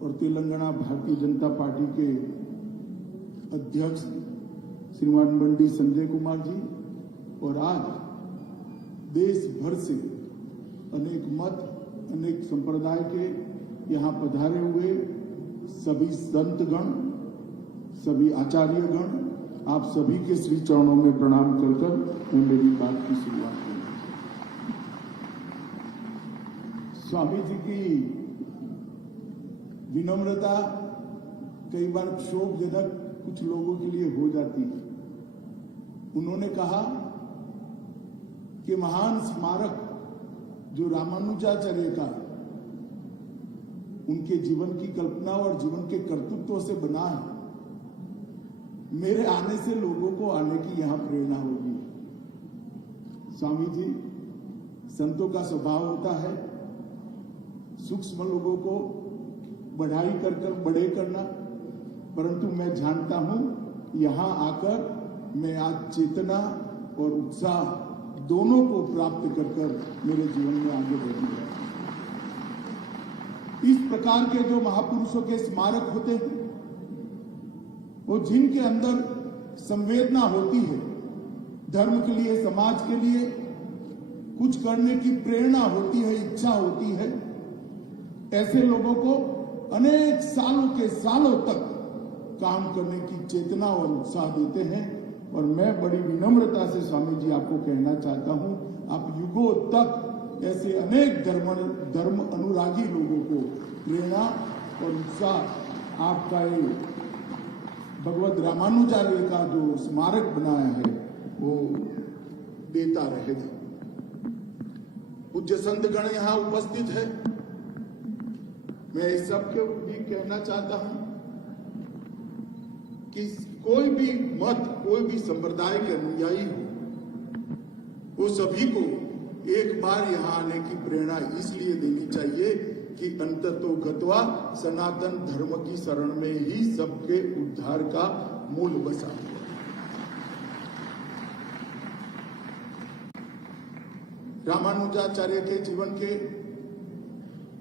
और तेलंगाना भारतीय जनता पार्टी के अध्यक्ष श्रीमान बंडी संजय कुमार जी और आज देश भर से अनेक मत, अनेक संप्रदाय के यहाँ पधारे हुए सभी संतगण, सभी आचार्यगण, आप सभी के श्री चरणों में प्रणाम कर मैं मेरी बात की शुरुआत करूँ। स्वामी जी की विनम्रता कई बार क्षोभजनक कुछ लोगों के लिए हो जाती है। उन्होंने कहा कि महान स्मारक जो रामानुजाचार्य का उनके जीवन की कल्पना और जीवन के कर्तृत्व से बना है, मेरे आने से लोगों को आने की यहां प्रेरणा होगी। स्वामी जी, संतों का स्वभाव होता है सूक्ष्म लोगों को बढ़ाई कर बड़े करना, परंतु मैं जानता हूं यहां आकर मैं आज चेतना और उत्साह दोनों को प्राप्त कर मेरे जीवन में आगे बढ़ूंगा। इस प्रकार के जो महापुरुषों के स्मारक होते हैं, वो जिनके अंदर संवेदना होती है, धर्म के लिए, समाज के लिए कुछ करने की प्रेरणा होती है, इच्छा होती है, ऐसे लोगों को अनेक सालों के सालों तक काम करने की चेतना और उत्साह देते हैं। और मैं बड़ी विनम्रता से स्वामी जी आपको कहना चाहता हूं, आप युगों तक ऐसे अनेक धर्म अनुरागी लोगों को प्रेरणा और उत्साह आपका ये भगवत रामानुजाचार्य का जो स्मारक बनाया है वो देता रहेगा। पूज्य संतगण यहाँ उपस्थित है। मैं इस सबके भी कहना चाहता हूं कि कोई भी मत, कोई भी संप्रदाय के अनुयायी हो, वो सभी को एक बार यहां आने की प्रेरणा इसलिए देनी चाहिए कि अंततो गत्वा सनातन धर्म की शरण में ही सबके उद्धार का मूल बसा है। रामानुजाचार्य के जीवन के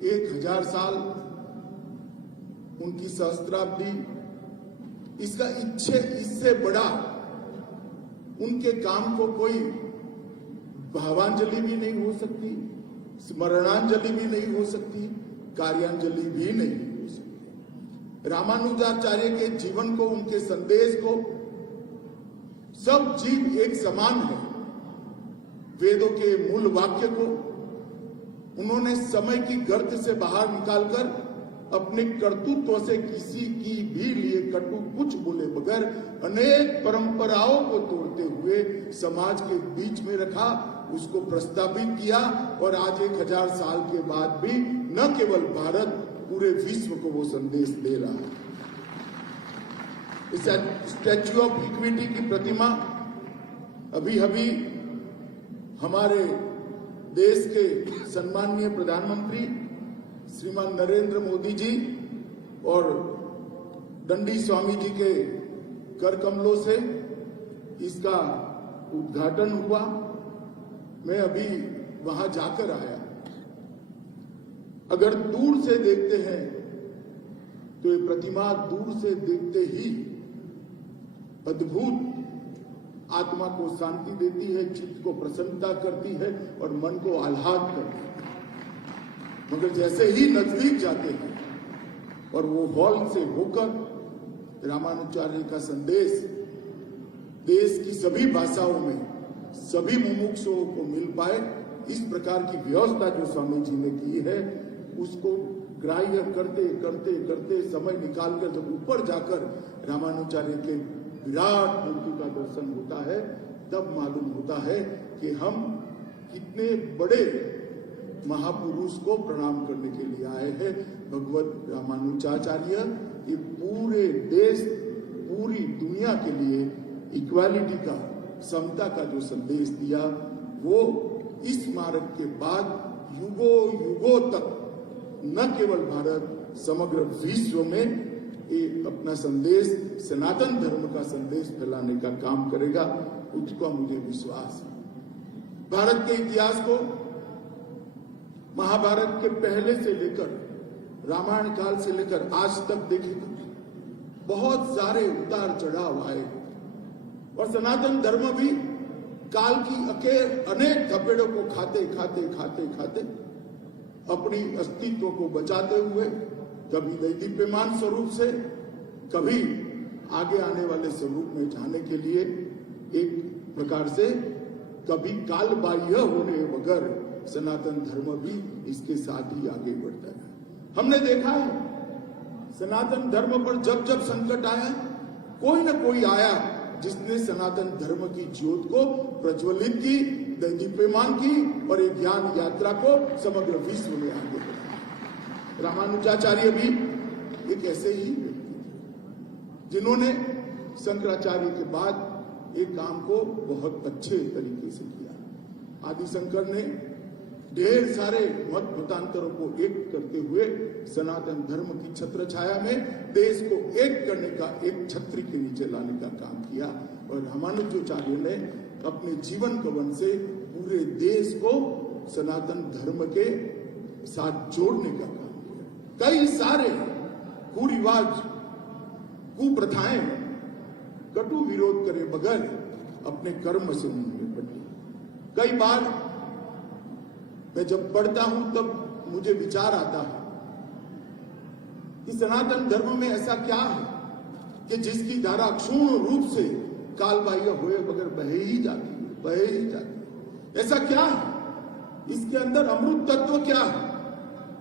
1000 साल, उनकी सहस्त्राब्दी, इसका इससे बड़ा उनके काम को कोई भावांजलि भी नहीं हो सकती, स्मरणांजलि भी नहीं हो सकती, कार्यांजलि भी नहीं हो सकती। रामानुजाचार्य के जीवन को, उनके संदेश को सब जीव एक समान है। वेदों के मूल वाक्य को उन्होंने समय की गर्त से बाहर निकालकर अपने कर्तृत्व से किसी की भी लिए कटु कुछ बोले बगैर अनेक परंपराओं को तोड़ते हुए समाज के बीच में रखा, उसको प्रस्तावित किया और आज 1000 साल के बाद भी न केवल भारत, पूरे विश्व को वो संदेश दे रहा है। इस स्टैच्यू ऑफ इक्विटी की प्रतिमा अभी हमारे देश के सम्माननीय प्रधानमंत्री श्रीमान नरेंद्र मोदी जी और दंडी स्वामी जी के कर कमलों से इसका उद्घाटन हुआ। मैं अभी वहां जाकर आया। अगर दूर से देखते हैं तो ये प्रतिमा दूर से देखते ही अद्भुत आत्मा को शांति देती है, चित्त को प्रसन्नता करती है और मन को आह्लाद करती है। मगर जैसे ही नजदीक जाते हैं और वो हॉल से होकर रामानुजाचार्य का संदेश देश की सभी भाषाओं में सभी मुमुक्षुओं को मिल पाए, इस प्रकार की व्यवस्था जो स्वामी जी ने की है, उसको ग्राह्य करते करते करते समय निकालकर जब ऊपर जाकर रामानुजाचार्य के विराट मूर्ति का दर्शन होता है, तब मालूम होता है कि हम कितने बड़े महापुरुष को प्रणाम करने के लिए आए हैं। भगवत रामानुजाचार्य ये पूरे देश, पूरी दुनिया के लिए इक्वालिटी का, समता का जो संदेश दिया, वो इस स्मारक के बाद युगों युगों तक न केवल भारत, समग्र विश्व में ये अपना संदेश, सनातन धर्म का संदेश फैलाने का काम करेगा, उसका मुझे विश्वास है। भारत के इतिहास को महाभारत के पहले से लेकर रामायण काल से लेकर आज तक देखेगा, बहुत सारे उतार चढ़ाव आए और सनातन धर्म भी काल की अनेक थपेड़ों को खाते खाते खाते खाते अपनी अस्तित्व को बचाते हुए कभी दैदीप्यमान स्वरूप से, कभी आगे आने वाले स्वरूप में जाने के लिए एक प्रकार से कभी काल बाह्य होने बगैर सनातन धर्म भी इसके साथ ही आगे बढ़ता है। हमने देखा है सनातन धर्म पर जब जब संकट आया, कोई न कोई आया जिसने सनातन धर्म की ज्योत को प्रज्वलित की, दैदीप्यमान की और एक ज्ञान यात्रा को समग्र विश्व में आगे बढ़ाया। रामानुजाचार्य भी एक ऐसे ही व्यक्ति थे जिन्होंने शंकराचार्य के बाद एक काम को बहुत अच्छे तरीके से किया। आदि शंकर ने ढेर सारे मतांतरों को एक करते हुए सनातन धर्म की छत्र छाया में देश को एक करने का, एक छतरी के नीचे लाने का काम किया और रामानुजाचार्य ने अपने जीवन कवन से पूरे देश को सनातन धर्म के साथ जोड़ने का काम किया। कई सारे कुरिवाज, कुप्रथाएं कटु विरोध करे बगैर अपने कर्म से उन्होंने बदली। कई बार मैं जब पढ़ता हूं तब मुझे विचार आता है कि सनातन धर्म में ऐसा क्या है कि जिसकी धारा क्षुण्ण रूप से कालबाह्य हुए बगैर बहे ही जाती। ऐसा क्या है, इसके अंदर अमृत तत्व क्या है।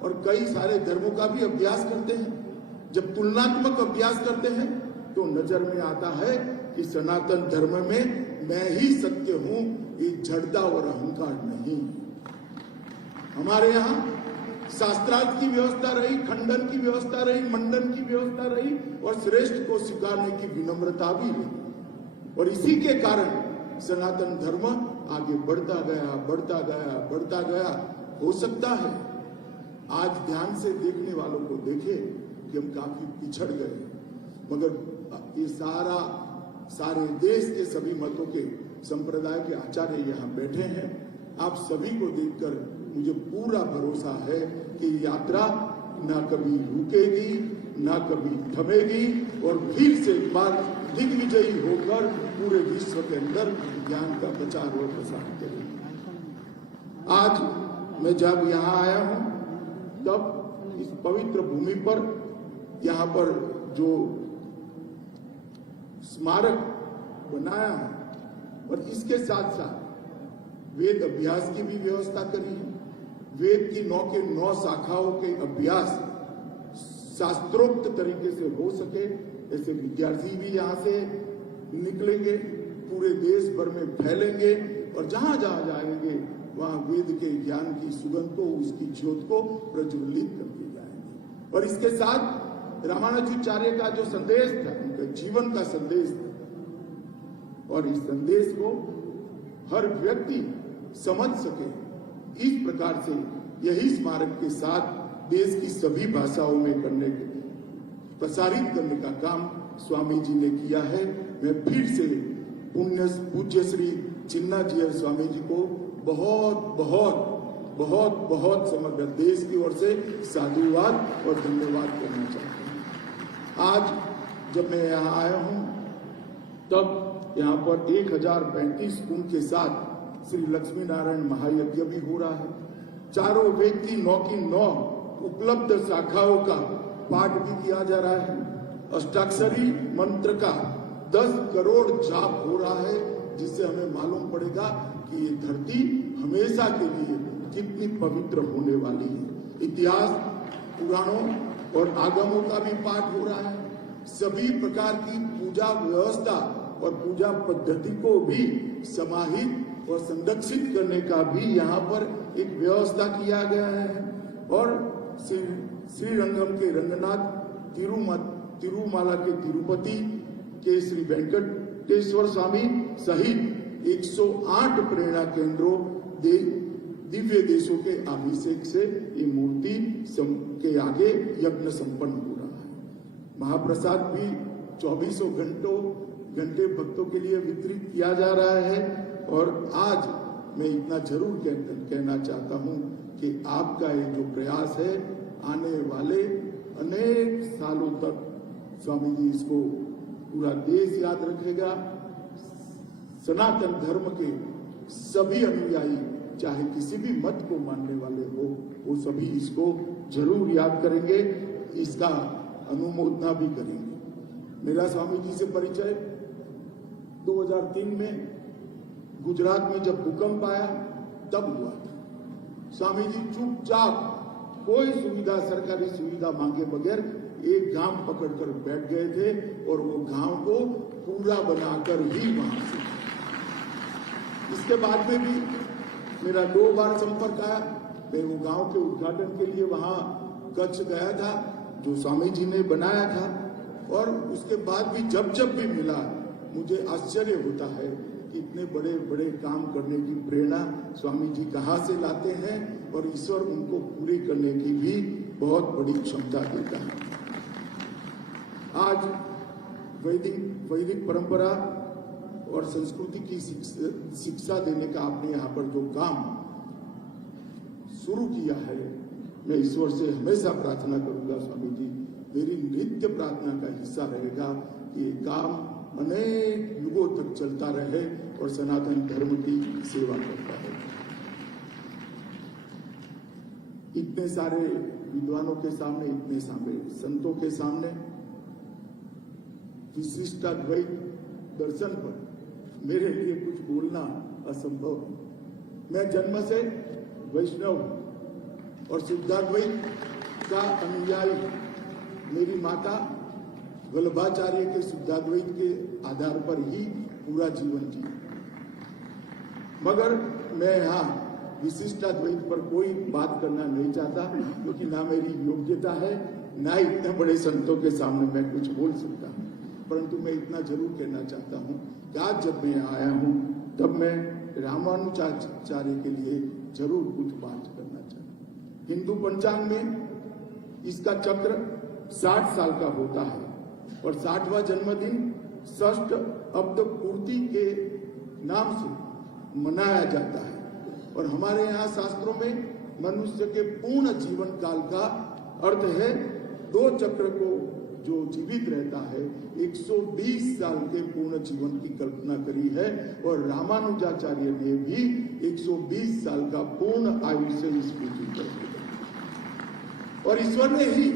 और कई सारे धर्मों का भी अभ्यास करते हैं, जब तुलनात्मक अभ्यास करते हैं तो नजर में आता है कि सनातन धर्म में मैं ही सत्य हूं, ये जड़ता और अहंकार नहीं। हमारे यहाँ शास्त्रार्थ की व्यवस्था रही, खंडन की व्यवस्था रही, मंडन की व्यवस्था रही और श्रेष्ठ को स्वीकारने की विनम्रता भी रही। और इसी के कारण सनातन धर्म आगे बढ़ता गया। हो सकता है आज ध्यान से देखने वालों को देखे कि हम काफी पिछड़ गए, मगर ये सारे देश के सभी मतों के संप्रदाय के आचार्य यहाँ बैठे हैं। आप सभी को देखकर मुझे पूरा भरोसा है कि यात्रा ना कभी रुकेगी, ना कभी थमेगी और फिर से एक बार दिग्विजयी होकर पूरे विश्व के अंदर ज्ञान का प्रचार और प्रसार करेगी। आज मैं जब यहाँ आया हूँ तब इस पवित्र भूमि पर, यहाँ पर जो स्मारक बनाया है और इसके साथ साथ वेद अभ्यास की भी व्यवस्था करी है। वेद की 9 के 9 शाखाओं के अभ्यास शास्त्रोक्त तरीके से हो सके, ऐसे विद्यार्थी भी यहाँ से निकलेंगे, पूरे देश भर में फैलेंगे और जहां जहां जाएंगे वहां वेद के ज्ञान की सुगंध को, उसकी ज्योत को प्रज्वलित करते जाएंगे। और इसके साथ रामानुजाचार्य का जो संदेश था, उनका जीवन का संदेश था, और इस संदेश को हर व्यक्ति समझ सके, इस प्रकार से यही स्मारक के साथ देश की सभी भाषाओं में प्रसारित करने का काम स्वामी जी ने किया है। मैं फिर से पूज्य श्री चिन्नाजीयर स्वामी जी को बहुत बहुत बहुत बहुत समग्र देश की ओर से साधुवाद और धन्यवाद करना चाहता हूँ। आज जब मैं यहाँ आया हूँ तब यहाँ पर 1035 कुंभ के साथ श्री लक्ष्मी नारायण महायज्ञ भी हो रहा है। चारों व्यक्ति 9 की 9 उपलब्ध शाखाओं का पाठ भी किया जा रहा है। अष्टाक्षरी मंत्र का 10 करोड़ जाप हो रहा है, जिससे हमें मालूम पड़ेगा कि ये धरती हमेशा के लिए कितनी पवित्र होने वाली है। इतिहास, पुराणों और आगमों का भी पाठ हो रहा है। सभी प्रकार की पूजा व्यवस्था और पूजा पद्धति को भी समाहित और संरक्षित करने का भी यहाँ पर एक व्यवस्था किया गया है। और श्रीरंगम के रंगनाथ, तिरुमाला के तिरुपति के श्री वेंकटेश्वर स्वामी सहित 108 प्रेरणा केंद्रों दिव्य देशों के अभिषेक से ये मूर्ति के आगे यज्ञ संपन्न हो रहा है। महाप्रसाद भी 24 घंटे भक्तों के लिए वितरित किया जा रहा है। और आज मैं इतना जरूर कहना चाहता हूं कि आपका ये जो प्रयास है, आने वाले अनेक सालों तक स्वामी जी इसको पूरा देश याद रखेगा। सनातन धर्म के सभी अनुयायी, चाहे किसी भी मत को मानने वाले हो, वो सभी इसको जरूर याद करेंगे, इसका अनुमोदना भी करेंगे। मेरा स्वामी जी से परिचय 2003 में गुजरात में जब भूकंप आया तब हुआ था। स्वामी जी चुपचाप कोई सुविधा, सरकारी सुविधा मांगे बगैर एक गांव पकड़कर बैठ गए थे और वो गांव को पूरा बनाकर ही वहां से। इसके बाद में भी मेरा 2 बार संपर्क आया। मैं वो गांव के उद्घाटन के लिए वहां कच्छ गया था, जो स्वामी जी ने बनाया था, और उसके बाद भी जब जब भी मिला मुझे आश्चर्य होता है कि इतने बड़े बड़े काम करने की प्रेरणा स्वामी जी कहाँ से लाते हैं, और ईश्वर उनको पूरी करने की भी बहुत बड़ी क्षमता देता है। आज वैदिक परंपरा और संस्कृति की शिक्षा देने का आपने यहाँ पर जो काम शुरू किया है, मैं ईश्वर से हमेशा प्रार्थना करूंगा स्वामी जी, मेरी नित्य प्रार्थना का हिस्सा रहेगा कि ये काम अनेक युगों तक चलता रहे और सनातन धर्म की सेवा करता रहे। इतने सारे विद्वानों के सामने, इतने सारे संतों के सामने विशिष्टाद्वैत दर्शन पर मेरे लिए कुछ बोलना असंभव है। मैं जन्म से वैष्णव हूं और शुद्धाद्वैत का अनुयायी। मेरी माता वल्लभाचार्य के शुद्धाद्वैत के आधार पर ही पूरा जीवन जी, मगर मैं यहाँ विशिष्टाद्वैत पर कोई बात करना नहीं चाहता, क्योंकि ना मेरी योग्यता है, ना इतने बड़े संतों के सामने मैं कुछ बोल सकता हूँ। परंतु मैं इतना जरूर कहना चाहता हूँ कि आज जब मैं आया हूँ तब मैं रामानुजाचार्य के लिए जरूर कुछ बात करना चाहता हूँ। हिंदू पंचांग में इसका चक्र 60 साल का होता है और 60वां जन्मदिन षष्ठ अब्द पूर्ति के नाम से मनाया जाता है। और हमारे यहाँ शास्त्रों में मनुष्य के पूर्ण जीवन काल का अर्थ है 2 चक्र को जो जीवित रहता है 120 साल के पूर्ण जीवन की कल्पना करी है, और रामानुजाचार्य ने भी 120 साल का पूर्ण आयुष्य इस पृथ्वी पर दिया। और ईश्वर ने ही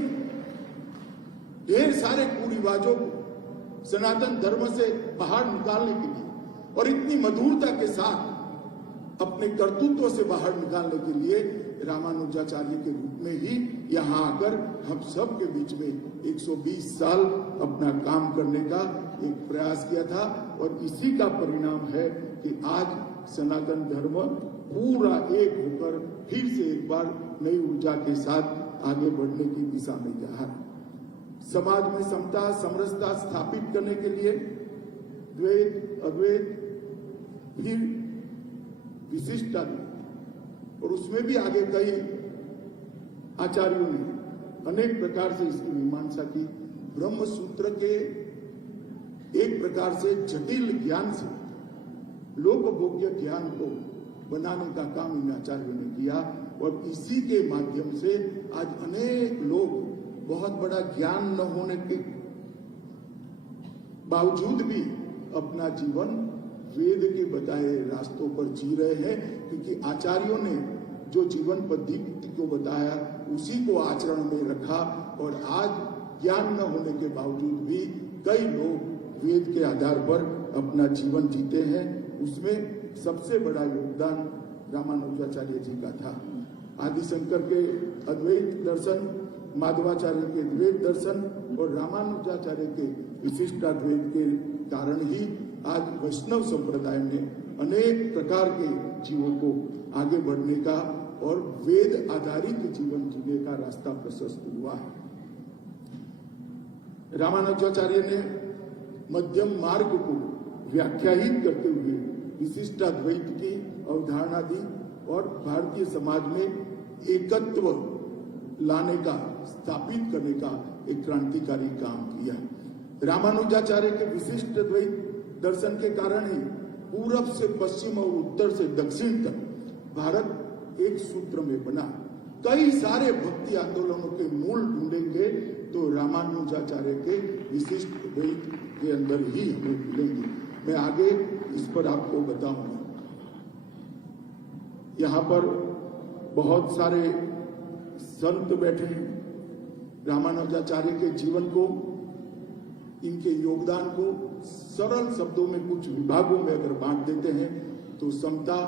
ढेर सारे कुरिवाजों को सनातन धर्म से बाहर निकालने के लिए और इतनी मधुरता के साथ अपने कर्तृत्व से बाहर निकालने के लिए रामानुजाचार्य के रूप में ही यहाँ आकर हम सब के बीच में 120 साल अपना काम करने का एक प्रयास किया था। और इसी का परिणाम है कि आज सनातन धर्म पूरा एक होकर फिर से एक बार नई ऊर्जा के साथ आगे बढ़ने की दिशा में जा रहा है। समाज में समता समरसता स्थापित करने के लिए द्वैत अद्वैत फिर विशिष्टता, और उसमें भी आगे कई आचार्यों ने अनेक प्रकार से इसकी मीमांसा की। ब्रह्म सूत्र के एक प्रकार से जटिल ज्ञान से लोकभोग्य ज्ञान को बनाने का काम इन आचार्यों ने किया, और इसी के माध्यम से आज अनेक लोग बहुत बड़ा ज्ञान न होने के बावजूद भी अपना जीवन वेद के बताए रास्तों पर जी रहे हैं, क्योंकि आचार्यों ने जो जीवन पद्धति को बताया उसी को आचरण में रखा। और आज ज्ञान न होने के बावजूद भी कई लोग वेद के आधार पर अपना जीवन जीते हैं। उसमें सबसे बड़ा योगदान रामानुजाचार्य जी का था। आदिशंकर के अद्वैत दर्शन, माधवाचार्य के द्वैत दर्शन और रामानुजाचार्य के विशिष्टाद्वैत के कारण ही आज वैष्णव संप्रदाय ने अनेक प्रकार के जीवों को आगे बढ़ने का और वेद आधारित जीवन जीने का रास्ता प्रशस्त हुआ है। रामानुजाचार्य ने मध्यम मार्ग को व्याख्यायित करते हुए विशिष्टाद्वैत की अवधारणा दी और भारतीय समाज में एकत्व लाने का, स्थापित करने का एक क्रांतिकारी काम किया। रामानुजाचार्य के विशिष्ट द्वैत दर्शन के कारण ही पूरब से पश्चिम और उत्तर से दक्षिण तक भारत एक सूत्र में बना। कई सारे भक्ति आंदोलनों के मूल ढूंढेंगे तो रामानुजाचार्य के विशिष्ट द्वैत के अंदर ही हमें मिलेंगे। मैं आगे इस पर आपको बताऊंगा। यहाँ पर बहुत सारे संत बैठे हैं। रामानुजाचार्य के जीवन को, इनके योगदान को सरल शब्दों में कुछ विभागों में अगर बांट देते हैं तो समता,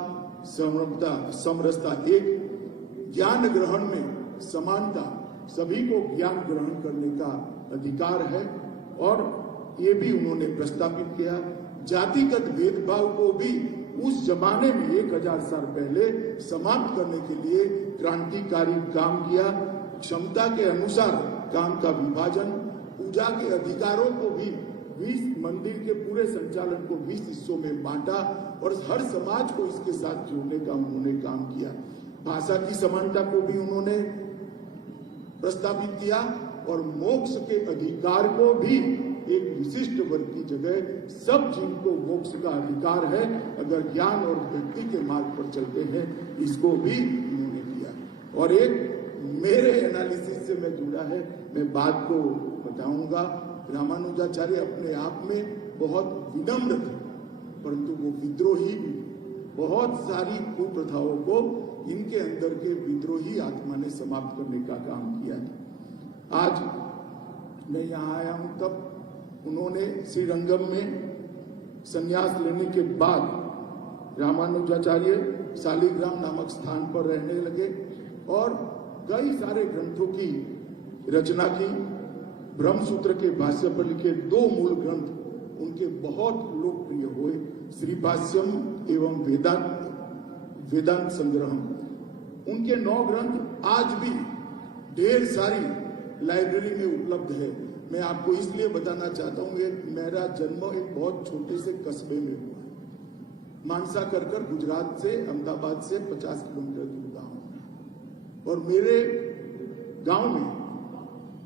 समरसता, एक ज्ञान ग्रहण में समानता, सभी को ज्ञान ग्रहण करने का अधिकार है, और ये भी उन्होंने प्रस्तावित किया। जातिगत भेदभाव को भी उस जमाने में 1000 साल पहले समाप्त करने के लिए क्रांतिकारी काम किया। क्षमता के अनुसार काम का विभाजन, पूजा के अधिकारों को भी 20 मंदिर के पूरे संचालन को 20 हिस्सों में बांटा और हर समाज को इसके साथ जोड़ने का उन्होंने काम किया। भाषा की समानता को भी उन्होंने प्रस्तावित किया और मोक्ष के अधिकार को भी एक विशिष्ट वर्ग की जगह सब जिनको मोक्ष का अधिकार है, अगर ज्ञान और भक्ति के मार्ग पर चलते हैं, इसको भी उन्होंने किया। और एक मेरे एनालिसिस से मैं जुड़ा है, मैं बात को बताऊंगा। रामानुजाचार्य अपने आप में बहुत विनम्र थे, परंतु वो विद्रोही भी। बहुत सारी कुप्रथाओं को इनके अंदर के विद्रोही आत्मा ने समाप्त करने का काम किया था। आज मैं यहाँ आया हूं, तब उन्होंने श्रीरंगम में संन्यास लेने के बाद रामानुजाचार्य शालिग्राम नामक स्थान पर रहने लगे और कई सारे ग्रंथों की रचना की। ब्रह्मसूत्र के भाष्य पर लिखे 2 मूल ग्रंथ उनके बहुत लोकप्रिय हुए, श्री भाष्यम एवं वेदांत संग्रहम। उनके 9 ग्रंथ आज भी ढेर सारी लाइब्रेरी में उपलब्ध है। मैं आपको इसलिए बताना चाहता हूँ कि मेरा जन्म एक बहुत छोटे से कस्बे में हुआ है। मानसा कर गुजरात से, अहमदाबाद से 50 किलोमीटर दूर गाँव, और मेरे गांव में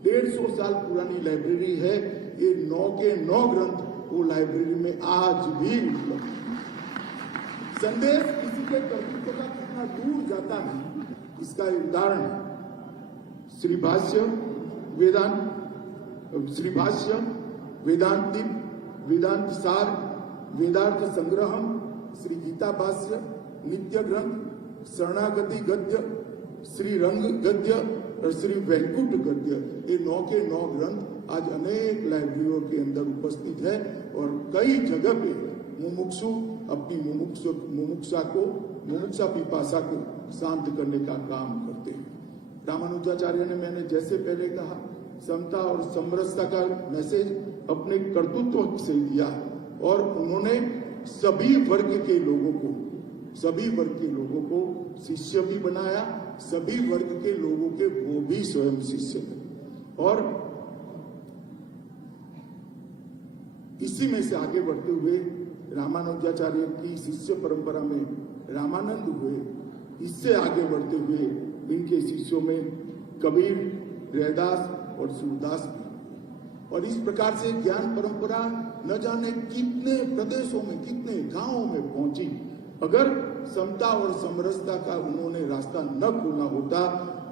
150 साल पुरानी लाइब्रेरी है। ये 9 के 9 ग्रंथ वो लाइब्रेरी में आज भी उपलब्ध है। संदेश किसी के कर्तृत्व का कितना दूर जाता है, इसका उदाहरण है श्री भाष्य वेदांति, वेदांत सार, वेदार्थ संग्रहम, श्री गीता भाष्य, नित्य ग्रंथ, शरणागति गद्य, श्री रंग गद्य और श्री वैकुंठ गद्य। ये 9 के 9 ग्रंथ आज अनेक लाइब्रेरियों के अंदर उपस्थित है और कई जगह पे मुमुक्षु अपनी मुमुक्षा पिपासा को शांत करने का काम करते हैं। रामानुजाचार्य ने, मैंने जैसे पहले कहा, समता और समरसता का मैसेज अपने कर्तृत्व से दिया और उन्होंने सभी वर्ग के लोगों को शिष्य भी बनाया। सभी वर्ग के लोगों के वो भी स्वयं शिष्य थे। और इसी में से आगे बढ़ते हुए रामानुजाचार्य की शिष्य परंपरा में रामानंद हुए। इससे आगे बढ़ते हुए इनके शिष्यों में कबीर, रैदास और सूरदास भी। और इस प्रकार से ज्ञान परंपरा न जाने कितने प्रदेशों में, कितने गांवों में पहुंची। अगर समता और समरसता का उन्होंने रास्ता न खोला होता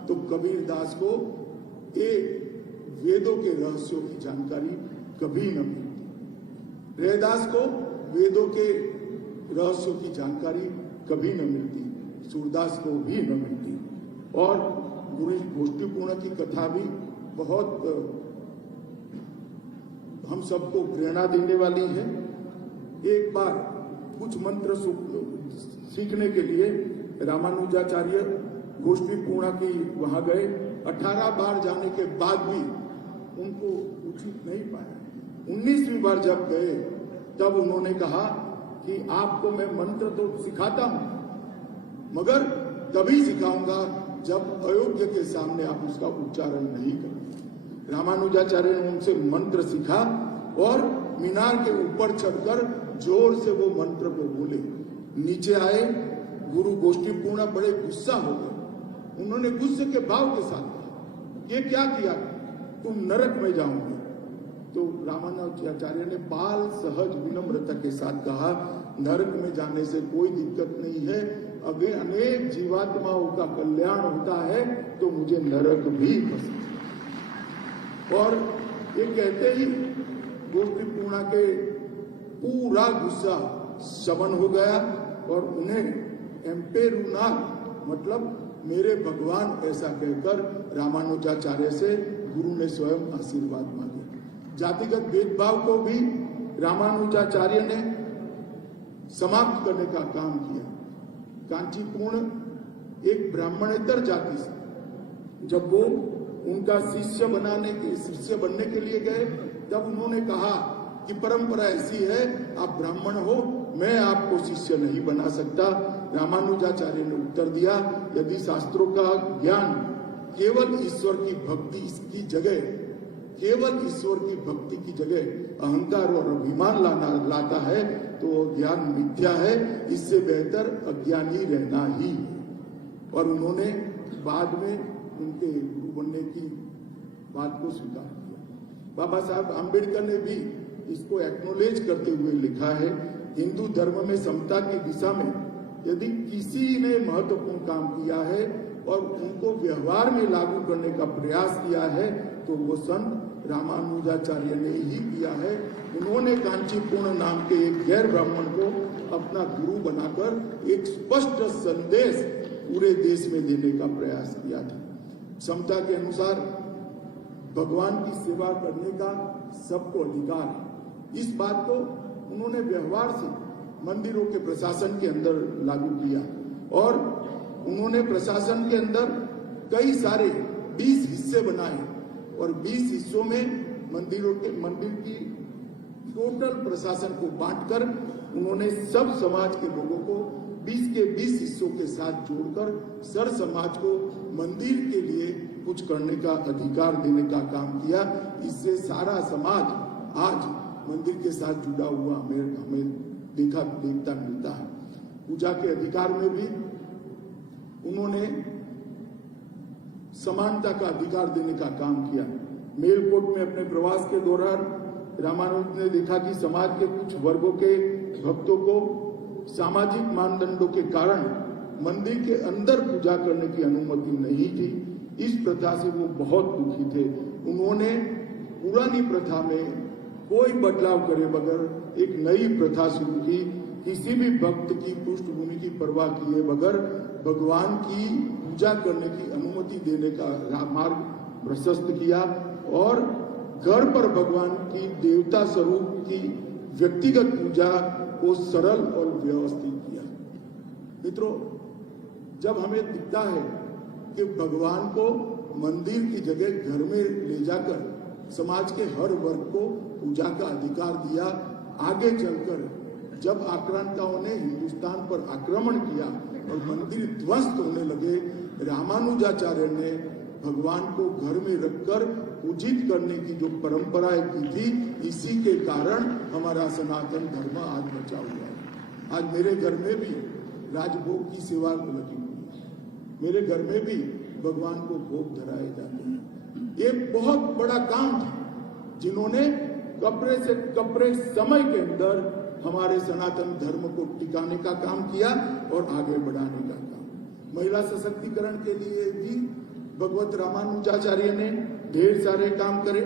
तो कबीर दास को ये वेदों के रहस्यों की जानकारी कभी न मिलती, रैदास को वेदों के रहस्यों की जानकारी कभी न मिलती, सूरदास को भी न मिलती। और गुरु गोष्ठीपूर्ण की कथा भी बहुत हम सबको प्रेरणा देने वाली है। एक बार कुछ मंत्र सीखने के लिए रामानुजाचार्य गोष्ठीपूर्ण की वहां गए। 18 बार जाने के बाद भी उनको उचित नहीं पाया। 19वीं बार जब गए तब उन्होंने कहा कि आपको मैं मंत्र तो सिखाता हूं, मगर तभी सिखाऊंगा जब अयोग्य के सामने आप उसका उच्चारण नहीं करें। रामानुजाचार्य ने उनसे मंत्र सीखा और मीनार के ऊपर चढ़कर जोर से वो मंत्र को बोले। नीचे आए गुरु गोष्ठीपूर्ण बड़े गुस्सा हो गए। उन्होंने गुस्से के भाव के साथ कहा, ये क्या किया, तुम नरक में जाओगे। तो रामानुजाचार्य ने बाल सहज विनम्रता के साथ कहा, नरक में जाने से कोई दिक्कत नहीं है, अगर अनेक जीवात्माओं का कल्याण होता है तो मुझे नरक भी पसंद है। और ये कहते ही गोष्ठी पूर्णा के पूरा गुस्सा शमन हो गया और उन्हें एम्पेरुना मतलब मेरे भगवान ऐसा कहकर रामानुजाचार्य से गुरु ने स्वयं आशीर्वाद मांगे। जातिगत भेदभाव को भी रामानुजाचार्य ने समाप्त करने का काम किया। कांचीपूर्ण एक ब्राह्मणेतर जाति से जब वो उनका शिष्य बनने के लिए गए, तब उन्होंने कहा कि परंपरा ऐसी है, आप ब्राह्मण हो, मैं आपको शिष्य नहीं बना सकता। रामानुजाचार्य ने उत्तर दिया, यदि शास्त्रों का ज्ञान केवल ईश्वर की भक्ति की जगह अहंकार और अभिमान लाता है तो ज्ञान मिथ्या है, इससे बेहतर अज्ञानी रहना ही। और उन्होंने बाद में उनके गुरु बनने की बात को स्वीकार किया। बाबा साहब आम्बेडकर ने भी इसको एक्नोलेज करते हुए लिखा है, हिंदू धर्म में समता की दिशा में यदि किसी ने महत्वपूर्ण काम किया है और उनको व्यवहार में लागू करने का प्रयास किया है तो वो संत रामानुजाचार्य ने ही किया है। उन्होंने कांचीपूर्ण नाम के एक गैर ब्राह्मण को अपना गुरु बनाकर एक स्पष्ट संदेश पूरे देश में देने का प्रयास किया था। समता के अनुसार भगवान की सेवा करने का सबको अधिकार है। इस बात को उन्होंने व्यवहार से मंदिरों के प्रशासन के अंदर लागू किया और उन्होंने प्रशासन के अंदर कई सारे 20 हिस्से बनाए और 20 हिस्सों में मंदिर की टोटल प्रशासन को बांटकर उन्होंने सब समाज के लोगों को 20 के 20 हिस्सों के साथ जोड़कर सर समाज को मंदिर के लिए कुछ करने का अधिकार देने का काम किया। इससे सारा समाज आज मंदिर के साथ जुड़ा हुआ हमें देखता मिलता है। पूजा के अधिकार में भी उन्होंने समानता का अधिकार देने का काम किया। मेलकोट में अपने प्रवास के दौरान रामानुज ने देखा कि समाज के कुछ वर्गों के भक्तों को सामाजिक मानदंडों के कारण मंदिर के अंदर पूजा करने की अनुमति नहीं थी। इस प्रथा से वो बहुत दुखी थे। उन्होंने पुरानी प्रथा में कोई बदलाव करे बगैर एक नई प्रथा शुरू की। किसी भी भक्त की पृष्ठभूमि की परवाह किए बगैर भगवान की पूजा करने की अनुमति देने का मार्ग प्रशस्त किया और घर पर भगवान की देवता स्वरूप की व्यक्तिगत पूजा को सरल और व्यवस्थित किया। मित्रों, जब हमें दिखता है कि भगवान को मंदिर की जगह घर में ले जाकर समाज के हर वर्ग को पूजा का अधिकार दिया, आगे चलकर जब आक्रांताओं ने हिंदुस्तान पर आक्रमण किया और मंदिर ध्वस्त होने लगे, रामानुजाचार्य ने भगवान को घर में रखकर पूजित करने की जो परंपराएं की थी, इसी के कारण हमारा सनातन धर्म आज बचा हुआ है। आज मेरे घर में भी राजभोग की सेवा लगी हुई है, मेरे घर में भी भगवान को भोग धराए जाते हैं। ये बहुत बड़ा काम था जिन्होंने कपड़े से कपड़े समय के अंदर हमारे सनातन धर्म को टिकाने का काम किया और आगे बढ़ाने का काम। महिला सशक्तिकरण के लिए भी भगवत रामानुजाचार्य ने ढेर सारे काम करे।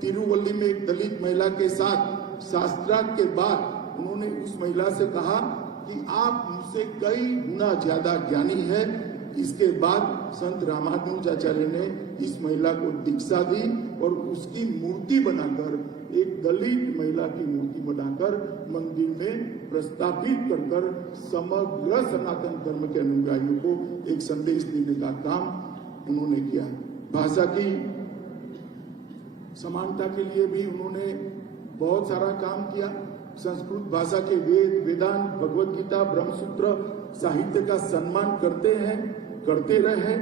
तिरुवल्ली में एक दलित महिला के साथ शास्त्रार्थ के बाद उन्होंने उस महिला से कहा कि आप मुझसे कई गुना ज्यादा ज्ञानी है। इसके बाद संत रामानुजाचार्य ने इस महिला को दीक्षा दी और उसकी मूर्ति बनाकर, एक दलित महिला की मूर्ति बनाकर मंदिर में प्रस्थापित कर समग्र सनातन धर्म के अनुयायियों को एक संदेश देने का काम उन्होंने किया। भाषा की समानता के लिए भी उन्होंने बहुत सारा काम किया। संस्कृत भाषा के वेद, वेदांत, भगवत गीता, ब्रह्मसूत्र साहित्य का सम्मान करते रहे,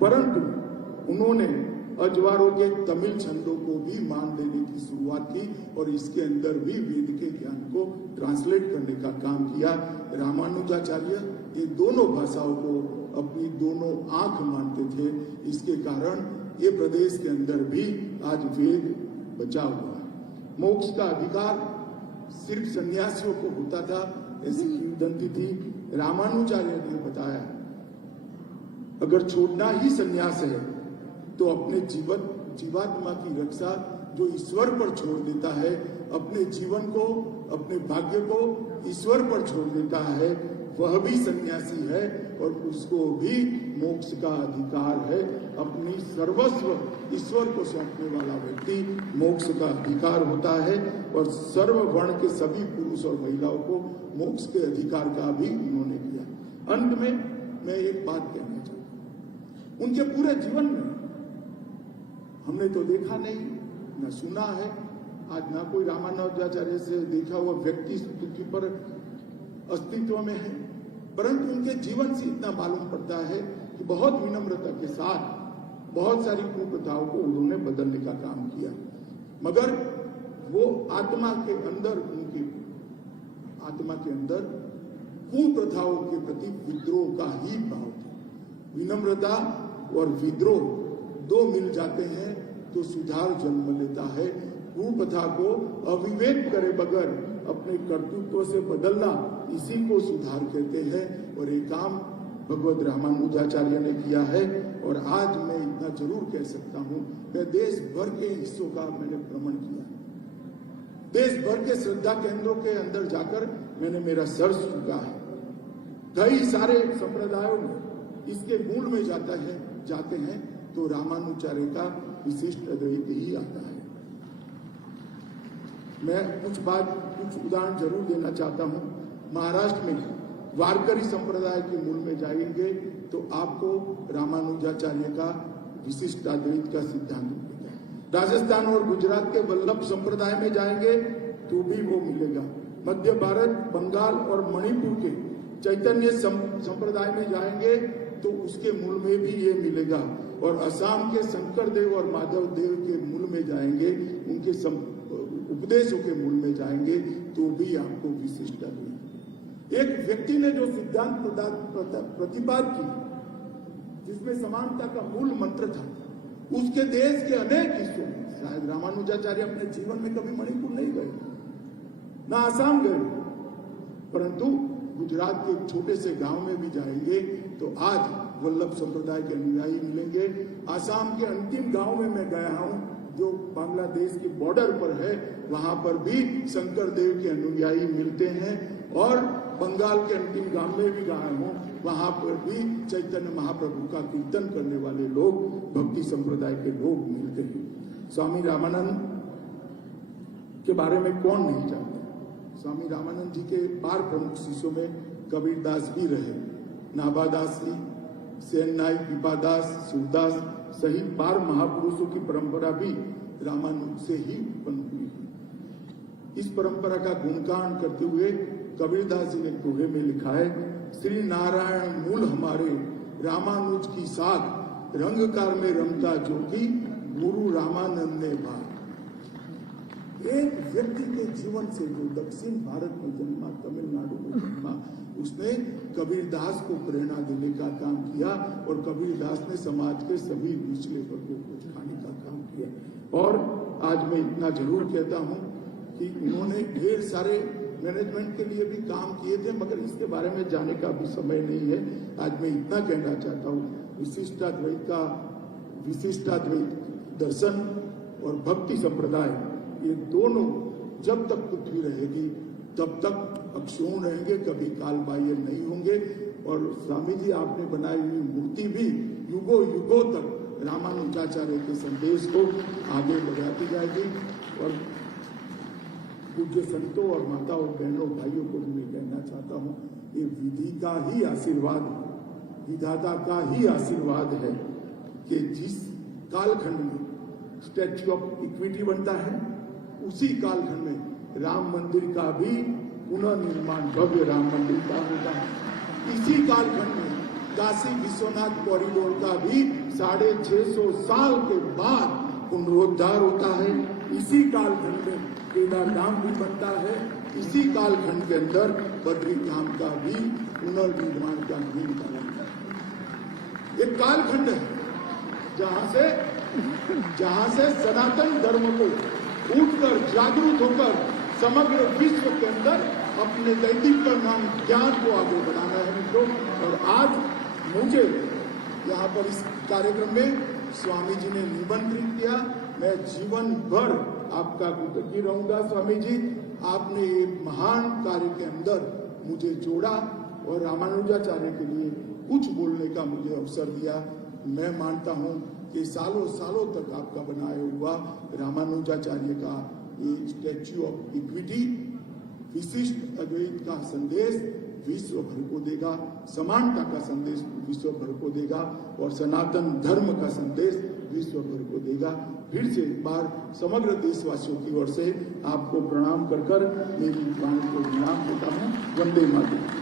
परंतु उन्होंने अजवारों के तमिल छंदों को भी मान देने की शुरुआत की और इसके अंदर भी वेद के ज्ञान को ट्रांसलेट करने का काम किया। रामानुजाचार्य ये दोनों भाषाओं को अपनी दोनों आंख मानते थे। इसके कारण ये प्रदेश के अंदर भी आज वेद बचा हुआ है। मोक्ष का अधिकार सिर्फ सन्यासियों को होता था, ऐसी किंवदंती थी। रामानुजाचार्य ने बताया, अगर छोड़ना ही सन्यास है तो अपने जीवात्मा की रक्षा जो ईश्वर पर छोड़ देता है, अपने जीवन को, अपने भाग्य को ईश्वर पर छोड़ देता है, वह भी सन्यासी है और उसको भी मोक्ष का अधिकार है। अपनी सर्वस्व ईश्वर को सौंपने वाला व्यक्ति मोक्ष का अधिकार होता है और सर्व वर्ण के सभी पुरुष और महिलाओं को मोक्ष के अधिकार का भी उन्होंने किया। अंत में मैं एक बात कहना चाहता हूं, उनके पूरे जीवन में हमने तो देखा नहीं, न सुना है, आज ना कोई रामानुजाचार्य से देखा हुआ व्यक्ति पृथ्वी पर अस्तित्व में है, परंतु उनके जीवन से इतना मालूम पड़ता है कि बहुत विनम्रता के साथ बहुत सारी कुप्रथाओं को उन्होंने बदलने का काम किया, मगर वो आत्मा के अंदर, उनकी आत्मा के अंदर कुप्रथाओं के प्रति विद्रोह का ही भाव था। विनम्रता और विद्रोह दो मिल जाते हैं तो सुधार जन्म लेता है। कुप्रथा को अविवेक करे बगैर अपने कर्तृत्व से बदलना, इसी को सुधार कहते हैं और ये काम भगवत रामानुजाचार्य ने किया है। और आज मैं इतना जरूर कह सकता हूं, मैं देश भर के हिस्सों का मैंने भ्रमण किया, देश भर के श्रद्धा केंद्रों के अंदर जाकर मैंने मेरा सर झुका है। कई सारे संप्रदायों में इसके मूल में जाते हैं तो रामानुजाचार्य का विशिष्ट अद्वैत ही आता है। मैं कुछ उदाहरण जरूर देना चाहता हूं। महाराष्ट्र में वारकरी संप्रदाय के मूल में जाएंगे तो आपको रामानुजाचार्य का विशिष्ट अद्वैत का सिद्धांत मिलेगा। राजस्थान और गुजरात के वल्लभ संप्रदाय में जाएंगे तो भी वो मिलेगा। मध्य भारत, बंगाल और मणिपुर के चैतन्य संप्रदाय में जाएंगे तो उसके मूल में भी ये मिलेगा। और असम के शंकर देव और माधव देव के मूल में जाएंगे, उनके उपदेशों के मूल में जाएंगे तो भी आपको विशिष्ट अद्वैत। एक व्यक्ति ने जो सिद्धांत प्रतिपाद की, जिसमें समानता का मूल मंत्र था, उसके देश के अनेक हिस्सों में, शायद रामानुजाचार्य अपने जीवन में कभी मणिपुर नहीं गए, ना आसाम गए, परंतु गुजरात के एक छोटे से गांव में भी जाएंगे तो आज वल्लभ संप्रदाय के अनुयायी मिलेंगे। आसाम के अंतिम गांव में मैं गया हूं जो बांग्लादेश की बॉर्डर पर है, वहां पर भी शंकर देव के अनुयायी मिलते हैं। और बंगाल के अंतिम गांव में भी गया हूं, वहां पर भी चैतन्य महाप्रभु का कीर्तन करने वाले लोग, भक्ति संप्रदाय के लोग मिलते हैं। स्वामी रामानंद के बारे में कौन नहीं जानता। स्वामी रामानंद जी के 12 प्रमुख शिष्यों में कबीरदास भी रहे, नाभादास जी, सेननाई, पीपादास, सूरदास सहित 12 महापुरुषों की परंपरा भी रामानुज से ही उत्पन्न हुई है। इस परंपरा का गुणगान करते हुए कबीरदास जी ने दोहे में लिखा है, श्री नारायण मूल हमारे, रामानुज की साख, रंगकार में रमता जोगी, गुरु रामानंद ने भाग। एक व्यक्ति के जीवन से जो दक्षिण भारत में जन्मा, तमिलनाडु में जन्मा, उसने कबीरदास को प्रेरणा देने का काम किया और कबीरदास ने समाज के सभी निचले वर्गों को उठाने का काम किया। और आज मैं इतना जरूर कहता हूं कि उन्होंने ढेर सारे मैनेजमेंट के लिए भी काम किए थे, मगर इसके बारे में जाने का भी समय नहीं है। आज मैं इतना कहना चाहता हूं, विशिष्टाद्वैत दर्शन और भक्ति संप्रदाय, ये दोनों जब तक पृथ्वी रहेगी तब तक अक्षुण रहेंगे, कभी कालबाह्य नहीं होंगे। और स्वामी जी आपने बनाई हुई मूर्ति भी युगों युगों तक रामानुजाचार्य के संदेश को आगे बढ़ाती जाएगी। और पूज्य संतों और माताओं, बहनों, भाइयों को भी मैं कहना चाहता हूँ, ये विधि का ही आशीर्वाद, विधाता का ही आशीर्वाद है कि जिस कालखंड में स्टैच्यू ऑफ इक्विटी बनता है, उसी कालखंड में राम मंदिर का भी पुनर्निर्माण, भव्य राम मंदिर का होता है। इसी कालखंड में काशी विश्वनाथ कॉरिडोर का भी 650 साल के बाद पुनरुद्धार होता है। इसी कालखंड में केदारधाम भी बनता है। इसी कालखंड के अंदर बद्रीधाम का भी पुनर्निर्माण का भी बनता है। एक कालखंड है जहां से सनातन धर्म को उठकर, जागरूक होकर समग्र विश्व के अंदर अपने दैनिक नाम ज्ञान को आगे बढ़ाना है मित्रों। और आज मुझे यहाँ पर इस कार्यक्रम में स्वामी जी ने निमंत्रित किया। मैं जीवन भर आपका कृतज्ञ रहूंगा स्वामी जी। आपने एक महान कार्य के अंदर मुझे जोड़ा और रामानुजाचार्य के लिए कुछ बोलने का मुझे अवसर दिया। मैं मानता हूं कि सालों सालों तक आपका बनाया हुआ रामानुजाचार्य का ये स्टैच्यू ऑफ इक्विटी विशिष्ट अद्वैत का संदेश विश्व भर को देगा, समानता का संदेश विश्व भर को देगा और सनातन धर्म का संदेश विश्व भर को देगा। फिर से एक बार समग्र देशवासियों की ओर से आपको प्रणाम कर मेरी वाणी को विराम देता हूँ। वंदे मातरम।